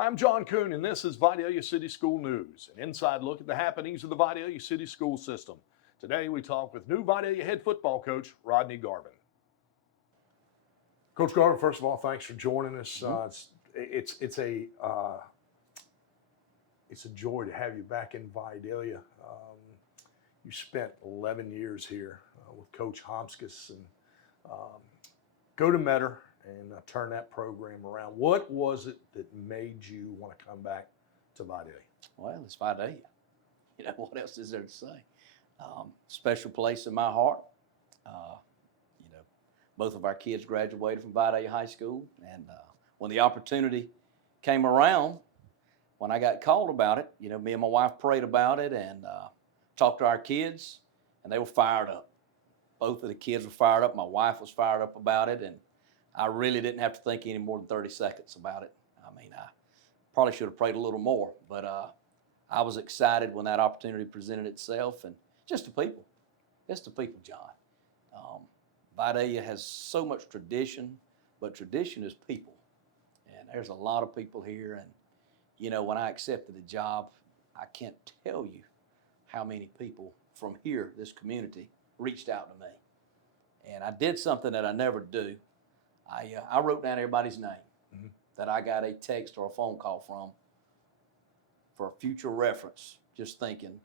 I'm John Kuhn, and this is Vidalia City School News, an inside look at the happenings of the Vidalia City School System. Today, we talk with new Vidalia head football coach, Rodney Garvin. Coach Garvin, first of all, thanks for joining us. It's a joy to have you back in Vidalia. You spent 11 years here with Coach Homskis and go to Metter and turn that program around. What was it that made you want to come back to Vidalia? Well, it's Vidalia. You know, what else is there to say? Special place in my heart. Both of our kids graduated from Vidalia High School, and when the opportunity came around, when I got called about it, me and my wife prayed about it and talked to our kids, and they were fired up. Both of the kids were fired up. My wife was fired up about it, and I really didn't have to think any more than 30 seconds about it. I mean, I probably should have prayed a little more, but I was excited when that opportunity presented itself, and just the people. It's the people, John. Vidalia has so much tradition, but tradition is people. And there's a lot of people here, and when I accepted the job, I can't tell you how many people from here, this community, reached out to me. And I did something that I never do. I wrote down everybody's name that I got a text or a phone call from for future reference, just thinking,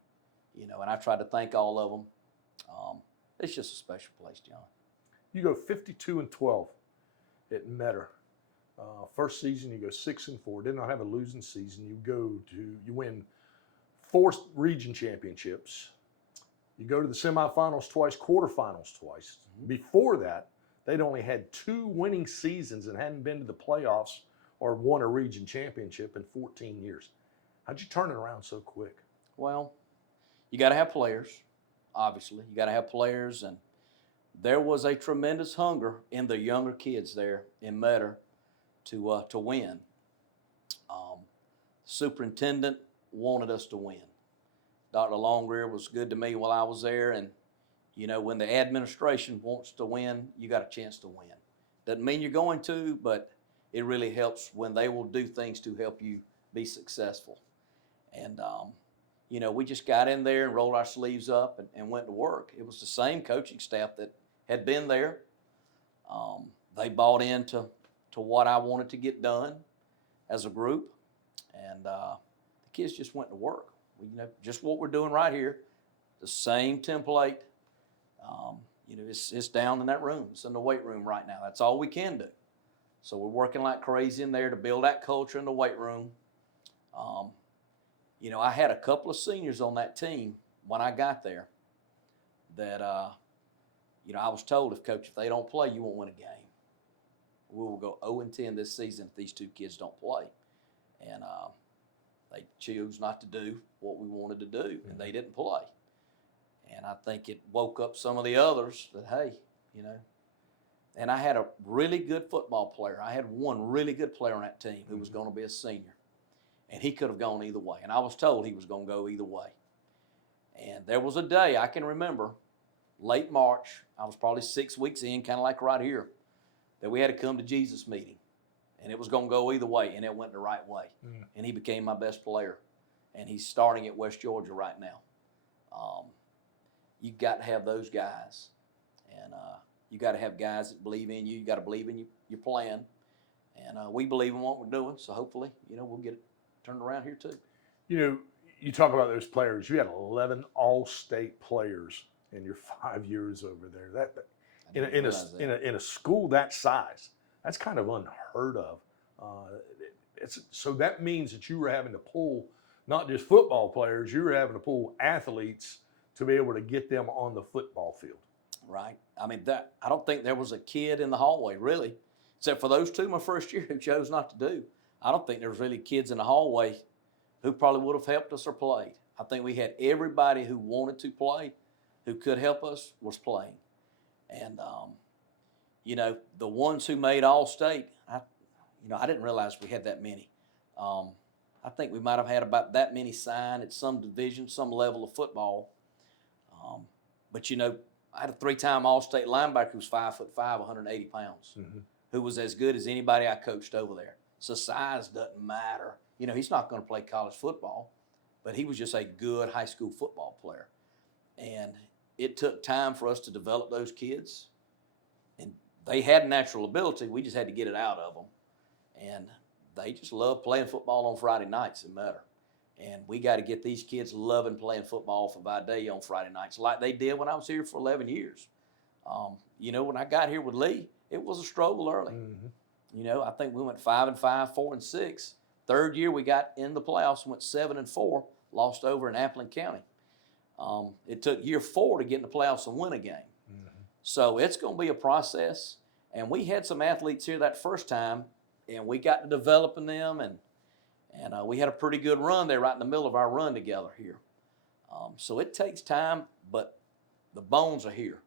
and I tried to thank all of them. It's just a special place, John. You go 52-12 at Metter. First season, you go 6-4. Did not have a losing season. You win 4 region championships. You go to the semifinals twice, quarterfinals twice. Before that, they'd only had 2 winning seasons and hadn't been to the playoffs or won a region championship in 14 years. How'd you turn it around so quick? Well, you got to have players, obviously. You got to have players, and there was a tremendous hunger in the younger kids there in Metter to win. Superintendent wanted us to win. Dr. Longrear was good to me while I was there, and when the administration wants to win, you got a chance to win. Doesn't mean you're going to, but it really helps when they will do things to help you be successful. And we just got in there and rolled our sleeves up and went to work. It was the same coaching staff that had been there. They bought into what I wanted to get done as a group, and the kids just went to work. Just what we're doing right here, the same template. It's down in that room. It's in the weight room right now. That's all we can do. So we're working like crazy in there to build that culture in the weight room. I had a couple of seniors on that team when I got there that, I was told, if they don't play, you won't win a game. We will go 0-10 this season if these 2 kids don't play. And they chose not to do what we wanted to do, and they didn't play. And I think it woke up some of the others that, hey, and I had a really good football player. I had one really good player on that team who was going to be a senior. And he could have gone either way. And I was told he was going to go either way. And there was a day, I can remember, late March, I was probably 6 weeks in, kind of like right here, that we had to come to Jesus meeting. And it was going to go either way, and it went the right way. And he became my best player. And he's starting at West Georgia right now. You got to have those guys. And you got to have guys that believe in you. You got to believe in your plan. And we believe in what we're doing, so hopefully, we'll get it turned around here too. You talk about those players. You had 11 all-state players in your 5 years over there. In a school that size, that's kind of unheard of. So that means that you were having to pull not just football players, you were having to pull athletes to be able to get them on the football field. Right. I mean, I don't think there was a kid in the hallway, really, except for those 2 my first year who chose not to do. I don't think there was really kids in the hallway who probably would have helped us or played. I think we had everybody who wanted to play, who could help us, was playing. And, the ones who made All-State, I didn't realize we had that many. I think we might have had about that many signed at some division, some level of football. But, I had a 3-time All-State linebacker who was 5'5", 180 pounds, who was as good as anybody I coached over there. So size doesn't matter. You know, he's not going to play college football, but he was just a good high school football player. And it took time for us to develop those kids. And they had natural ability. We just had to get it out of them. And they just love playing football on Friday nights in Metter. And we got to get these kids loving playing football for Vidalia on Friday nights like they did when I was here for 11 years. You know, when I got here with Lee, it was a struggle early. Mm-hmm. You know, I think we went 5-5, 4-6. Third year we got in the playoffs, went 7-4, lost over in Appling County. It took year 4 to get in the playoffs and win a game. Mm-hmm. So it's going to be a process. And we had some athletes here that first time, and we got to developing them, and we had a pretty good run there right in the middle of our run together here. So it takes time, but the bones are here.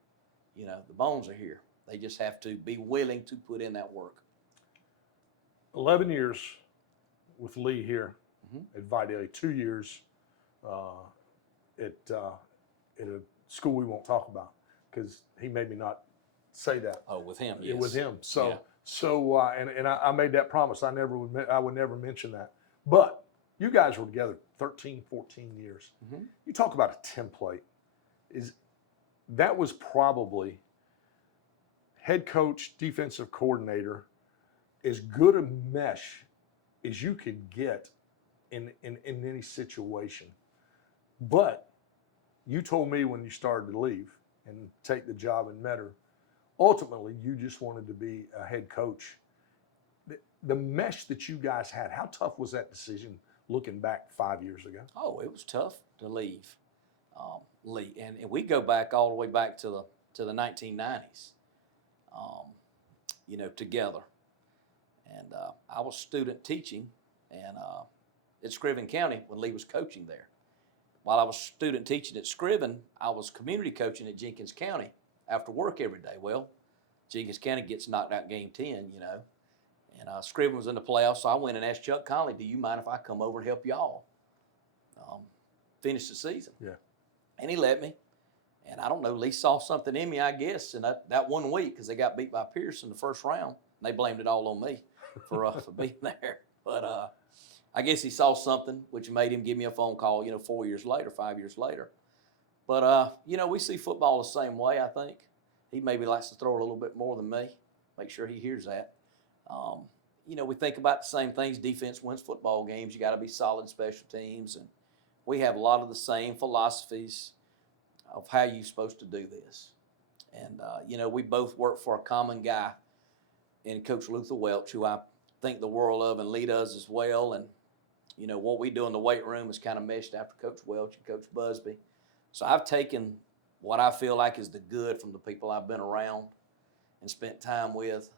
You know, the bones are here. They just have to be willing to put in that work. 11 years with Lee here Mhm. at Vidalia, 2 years at a school we won't talk about because he made me not say that. Oh, with him, yes. With him. So, Yeah. and I made that promise. I would never mention that. But you guys were together 13, 14 years. Mhm. You talk about a template. That was probably head coach, defensive coordinator, as good a mesh as you could get in any situation. But you told me when you started to leave and take the job in Metter, ultimately you just wanted to be a head coach. The mesh that you guys had, how tough was that decision looking back 5 years ago? Oh, it was tough to leave Lee, and we go back all the way back to the 1990s. You know, together, and I was student teaching, and at Scriven County when Lee was coaching there. While I was student teaching at Scriven, I was community coaching at Jenkins County after work every day. Well, Jenkins County gets knocked out game 10, you know, and Scriven was in the playoffs, so I went and asked Chuck Conley, do you mind if I come over and help y'all finish the season? Yeah. And he let me. And I don't know, Lee saw something in me, I guess, in that 1 week because they got beat by Pierce in the first round. And they blamed it all on me for being there. But I guess he saw something which made him give me a phone call, you know, 4 years later, 5 years later. But, you know, we see football the same way, I think. He maybe likes to throw it a little bit more than me. Make sure he hears that. You know, we think about the same things. Defense wins football games. You got to be solid in special teams. And we have a lot of the same philosophies of how you're supposed to do this. And, you know, we both work for a common guy in Coach Luther Welch, who I think the world of and Lee does as well. And, you know, what we do in the weight room is kind of meshed after Coach Welch and Coach Busby. So I've taken what I feel like is the good from the people I've been around and spent time with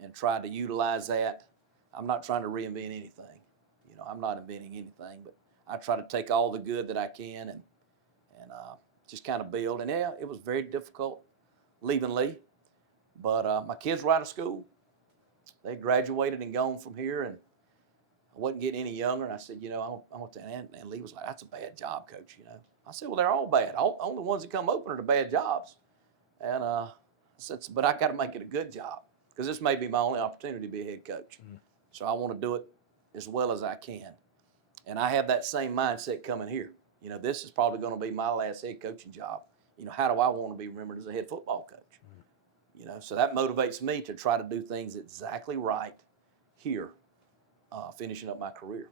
and tried to utilize that. I'm not trying to reinvent anything. You know, I'm not inventing anything, but I try to take all the good that I can and just kind of build. And yeah, it was very difficult leaving Lee, but my kids were out of school. They graduated and gone from here, and I wasn't getting any younger. And I said, you know, I want to, and Lee was like, that's a bad job, Coach, you know. I said, well, they're all bad. Only ones that come open are the bad jobs. And I said, but I got to make it a good job because this may be my only opportunity to be a head coach. Mm-hmm. So I want to do it as well as I can. And I have that same mindset coming here. You know, this is probably going to be my last head coaching job. You know, how do I want to be remembered as a head football coach? Mm-hmm. You know, so that motivates me to try to do things exactly right here, finishing up my career.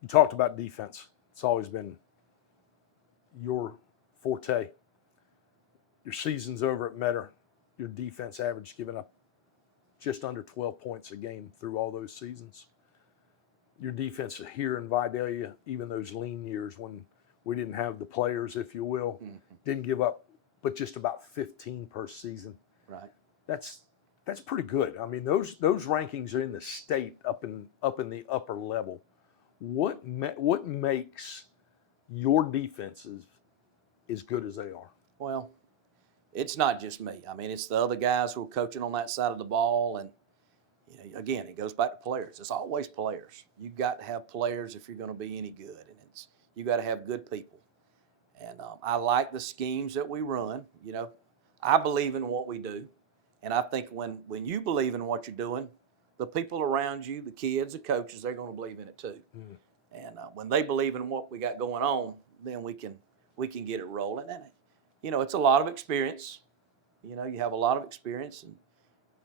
You talked about defense. It's always been your forte. Your season's over at Metter. Your defense average giving up just under 12 points a game through all those seasons. Your defense here in Vidalia, even those lean years when we didn't have the players, if you will, mm-hmm. didn't give up but just about 15 per season. Right. That's pretty good. I mean, those rankings are in the state up in the upper level. What makes your defenses as good as they are? Well, it's not just me. I mean, it's the other guys who are coaching on that side of the ball. And, you know, again, it goes back to players. It's always players. You've got to have players if you're going to be any good. And you got to have good people. And I like the schemes that we run. You know, I believe in what we do. And I think when you believe in what you're doing, the people around you, the kids, the coaches, they're going to believe in it too. Mm. And when they believe in what we got going on, then we can get it rolling. And you know, it's a lot of experience. You know, you have a lot of experience, and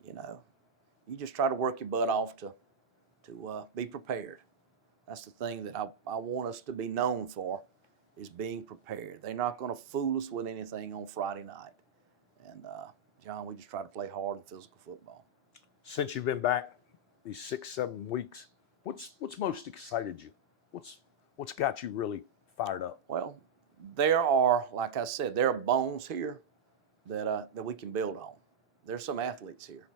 you know, you just try to work your butt off to be prepared. That's the thing that I want us to be known for, is being prepared. They're not going to fool us with anything on Friday night. And John, we just try to play hard and physical football. Since you've been back these 6-7 weeks, what's most excited you? What's got you really fired up? Well, there are, like I said, there are bones here that we can build on. There's some athletes here.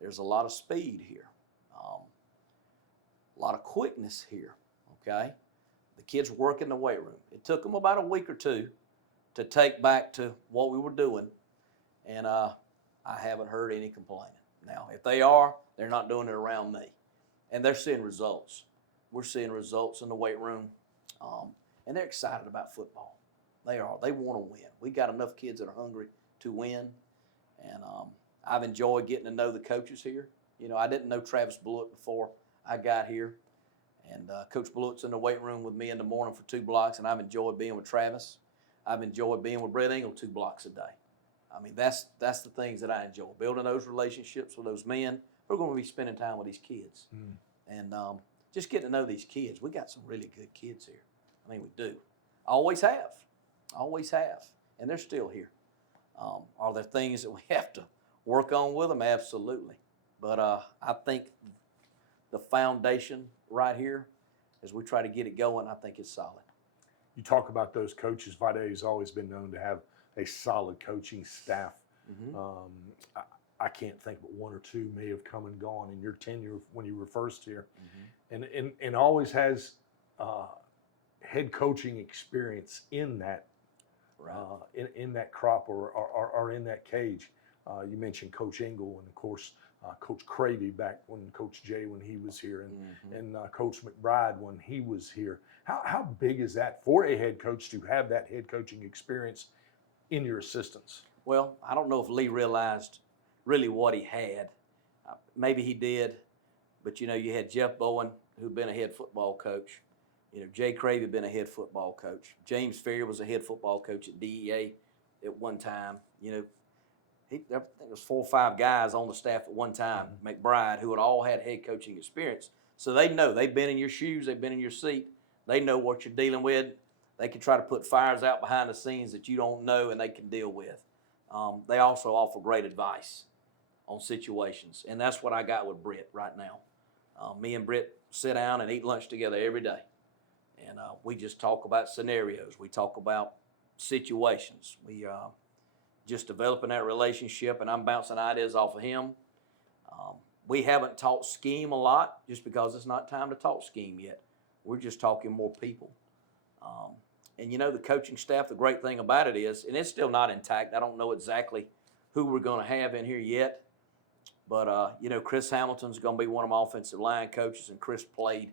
There's a lot of speed here, a lot of quickness here. Okay, the kids work in the weight room. It took them about a week or two to take back to what we were doing, and I haven't heard any complaining. Now, if they are, they're not doing it around me, and they're seeing results. We're seeing results in the weight room, and they're excited about football. They are. They want to win. We got enough kids that are hungry to win, and I've enjoyed getting to know the coaches here. You know, I didn't know Travis Blewett before I got here, and Coach Blewett's in the weight room with me in the morning for 2 blocks, and I've enjoyed being with Travis. I've enjoyed being with Brett Engel 2 blocks a day. I mean, that's the things that I enjoy, building those relationships with those men. We're going to be spending time with these kids, and just getting to know these kids. We got some really good kids here. I mean, we do. Always have, and they're still here. Are there things that we have to work on with them? Absolutely. But I think the foundation right here, as we try to get it going, I think is solid. You talk about those coaches. Vide has always been known to have a solid coaching staff. I can't think but 1 or 2 may have come and gone in your tenure when you were first here, and always has head coaching experience in that in that crop or in that cage. You mentioned Coach Engel, and of course Coach Cravey back when Coach Jay when he was here, and Coach McBride when he was here. How big is that for a head coach to have that head coaching experience in your assistants? Well, I don't know if Lee realized really what he had. Maybe he did, but you know, you had Jeff Bowen, who'd been a head football coach. You know, Jay Cravey had been a head football coach. James Ferrier was a head football coach at DEA at one time. You know, I think there was 4 or 5 guys on the staff at one time, McBride, who had all had head coaching experience. So they know. They've been in your shoes. They've been in your seat. They know what you're dealing with. They can try to put fires out behind the scenes that you don't know and they can deal with. They also offer great advice on situations, and that's what I got with Britt right now. Me and Britt sit down and eat lunch together every day, and we just talk about scenarios. We talk about situations. We just developing that relationship, and I'm bouncing ideas off of him. We haven't taught scheme a lot just because it's not time to talk scheme yet. We're just talking more people. And you know, the coaching staff, the great thing about it is, and it's still not intact, I don't know exactly who we're going to have in here yet, but you know, Chris Hamilton's going to be one of my offensive line coaches, and Chris played.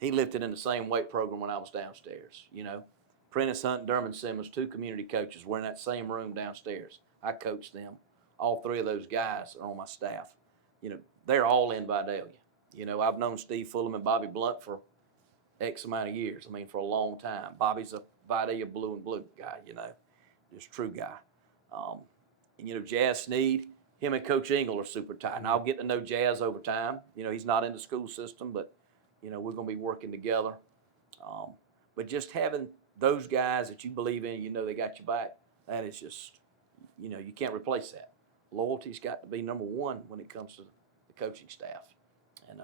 He lifted in the same weight program when I was downstairs. You know, Prentice Hunt and Dermot Simmons, 2 community coaches, were in that same room downstairs. I coached them. All 3 of those guys are on my staff. You know, they're all in Vidalia. You know, I've known Steve Fulham and Bobby Blunt for X amount of years. I mean, for a long time. Bobby's a Vidalia blue and blue guy, you know, just true guy. And, you know, Jazz Sneed, him and Coach Engel are super tight. And I'll get to know Jazz over time. You know, he's not in the school system, but, you know, we're going to be working together. But just having those guys that you believe in, you know, they got your back, that is just, you know, you can't replace that. Loyalty's got to be number 1 when it comes to the coaching staff. And,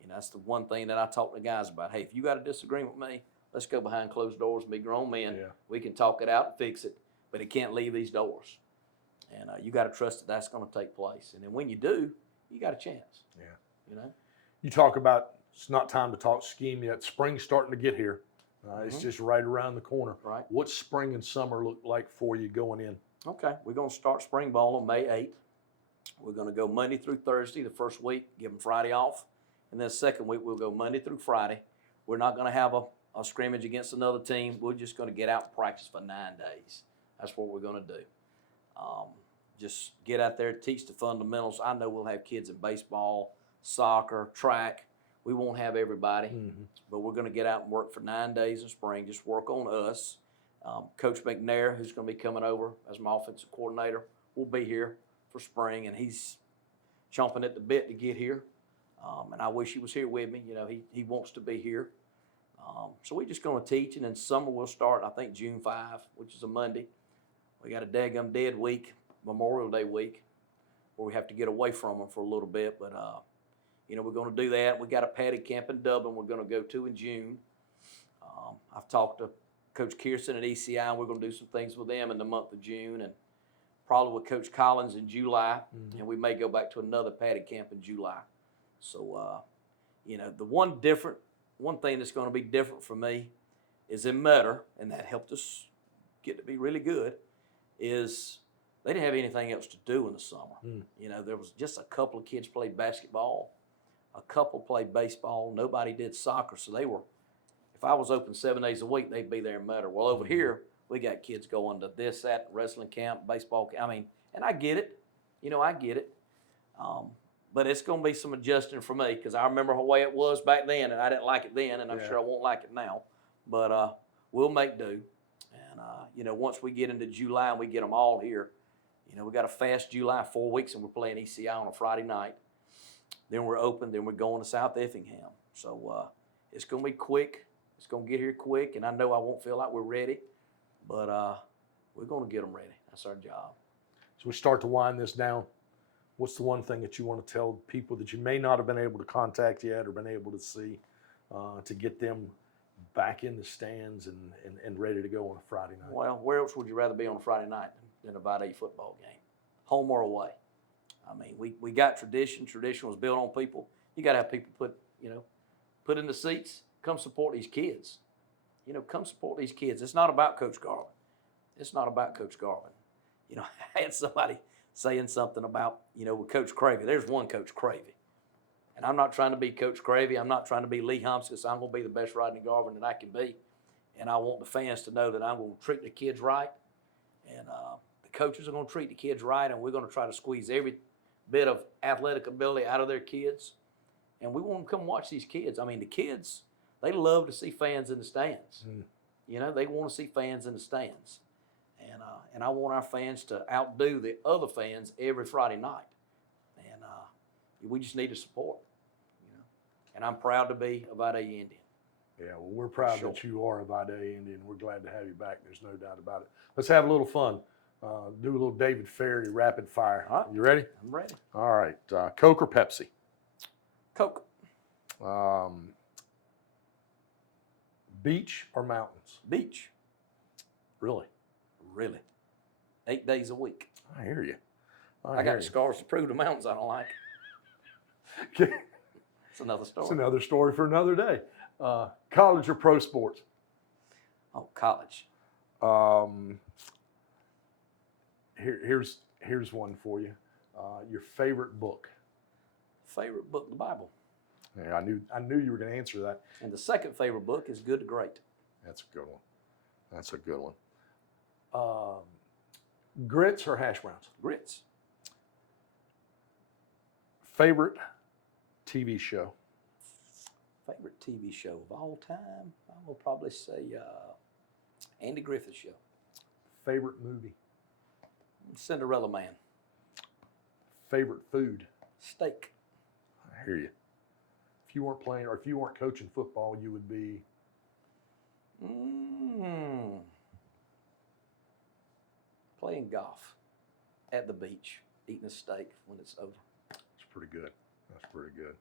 you know, that's the one thing that I talk to the guys about. Hey, if you got a disagreement with me, let's go behind closed doors and be grown men. Yeah. We can talk it out and fix it, but it can't leave these doors. And you got to trust that that's going to take place. And then when you do, you got a chance. Yeah. You know? You talk about it's not time to talk scheme yet. Spring's starting to get here. It's just right around the corner. Right. What's spring and summer look like for you going in? Okay. We're going to start spring ball on May 8th. We're going to go Monday through Thursday the first week, give them Friday off. And then the second week, we'll go Monday through Friday. We're not going to have a scrimmage against another team. We're just going to get out and practice for 9 days. That's what we're going to do. Just get out there, teach the fundamentals. I know we'll have kids in baseball, soccer, track. We won't have everybody, Mm-hmm. but we're going to get out and work for 9 days in spring, just work on us. Coach McNair, who's going to be coming over as my offensive coordinator, will be here for spring, and he's chomping at the bit to get here. And I wish he was here with me. You know, he wants to be here. So we're just going to teach, and then summer we'll start, I think, June 5, which is a Monday. We got a daggum dead week, Memorial Day week, where we have to get away from them for a little bit. But, you know, we're going to do that. We got a padded camp in Dublin we're going to go to in June. I've talked to Coach Kirsten at ECI, and we're going to do some things with them in the month of June, and probably with Coach Collins in July, and we may go back to another padded camp in July. So, you know, the one thing that's going to be different for me is in Metter, and that helped us get to be really good, is they didn't have anything else to do in the summer. You know, there was just a couple of kids played basketball, a couple played baseball, nobody did soccer, so they were, if I was open 7 days a week, they'd be there in Metter. Well, over here, we got kids going to this, that, wrestling camp, baseball camp. I mean, and I get it. You know, I get it. But it's going to be some adjusting for me because I remember the way it was back then, and I didn't like it then, and I'm sure I won't like it now. But we'll make do. And, you know, once we get into July and we get them all here, you know, we got a fast July, 4 weeks, and we're playing ECI on a Friday night. Then we're open. Then we're going to South Effingham. So it's going to be quick. It's going to get here quick, and I know I won't feel like we're ready, but we're going to get them ready. That's our job. So we start to wind this down. What's the one thing that you want to tell people that you may not have been able to contact yet or been able to see to get them back in the stands and ready to go on a Friday night? Well, where else would you rather be on a Friday night than a Vide football game, home or away? I mean, we got tradition. Tradition was built on people. You got to have people put in the seats. Come support these kids. You know, come support these kids. It's not about Coach Garvin. It's not about Coach Garvin. You know, I had somebody saying something about, you know, with Coach Cravey. There's one Coach Cravey. And I'm not trying to be Coach Cravey. I'm not trying to be Lee Humphus. I'm going to be the best Rodney Garvin that I can be. And I want the fans to know that I'm going to treat the kids right. And the coaches are going to treat the kids right. And we're going to try to squeeze every bit of athletic ability out of their kids. And we want them to come watch these kids. I mean, the kids, they love to see fans in the stands. You know, they want to see fans in the stands. And I want our fans to outdo the other fans every Friday night. And we just need the support, you know. And I'm proud to be a Vide Indian. Yeah, well, we're proud that you are a Vide Indian. We're glad to have you back. There's no doubt about it. Let's have a little fun. Do a little David Ferry rapid fire. All right. You ready? I'm ready. All right. Coke or Pepsi? Coke. Beach or mountains? Beach. Really? Really. 8 days a week. I hear you. I got scars to prove the mountains I don't like. It's another story. It's another story for another day. College or pro sports? Oh, college. Here's one for you. Your favorite book? Favorite book, the Bible. Yeah, I knew you were going to answer that. And the second favorite book is Good to Great. That's a good one. That's a good one. Grits or hash browns? Grits. Favorite TV show? Favorite TV show of all time? I will probably say Andy Griffith Show. Favorite movie? Cinderella Man. Favorite food? Steak. I hear you. If you weren't playing or if you weren't coaching football, you would be? Playing golf at the beach, eating a steak when it's over. That's pretty good. That's pretty good.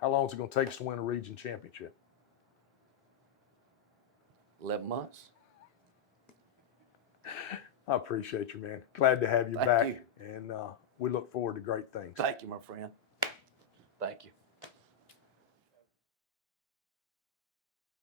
How long is it going to take us to win a region championship? 11 months. I appreciate you, man. Glad to have you Thank back. you. And we look forward to great things. Thank you, my friend. Thank you.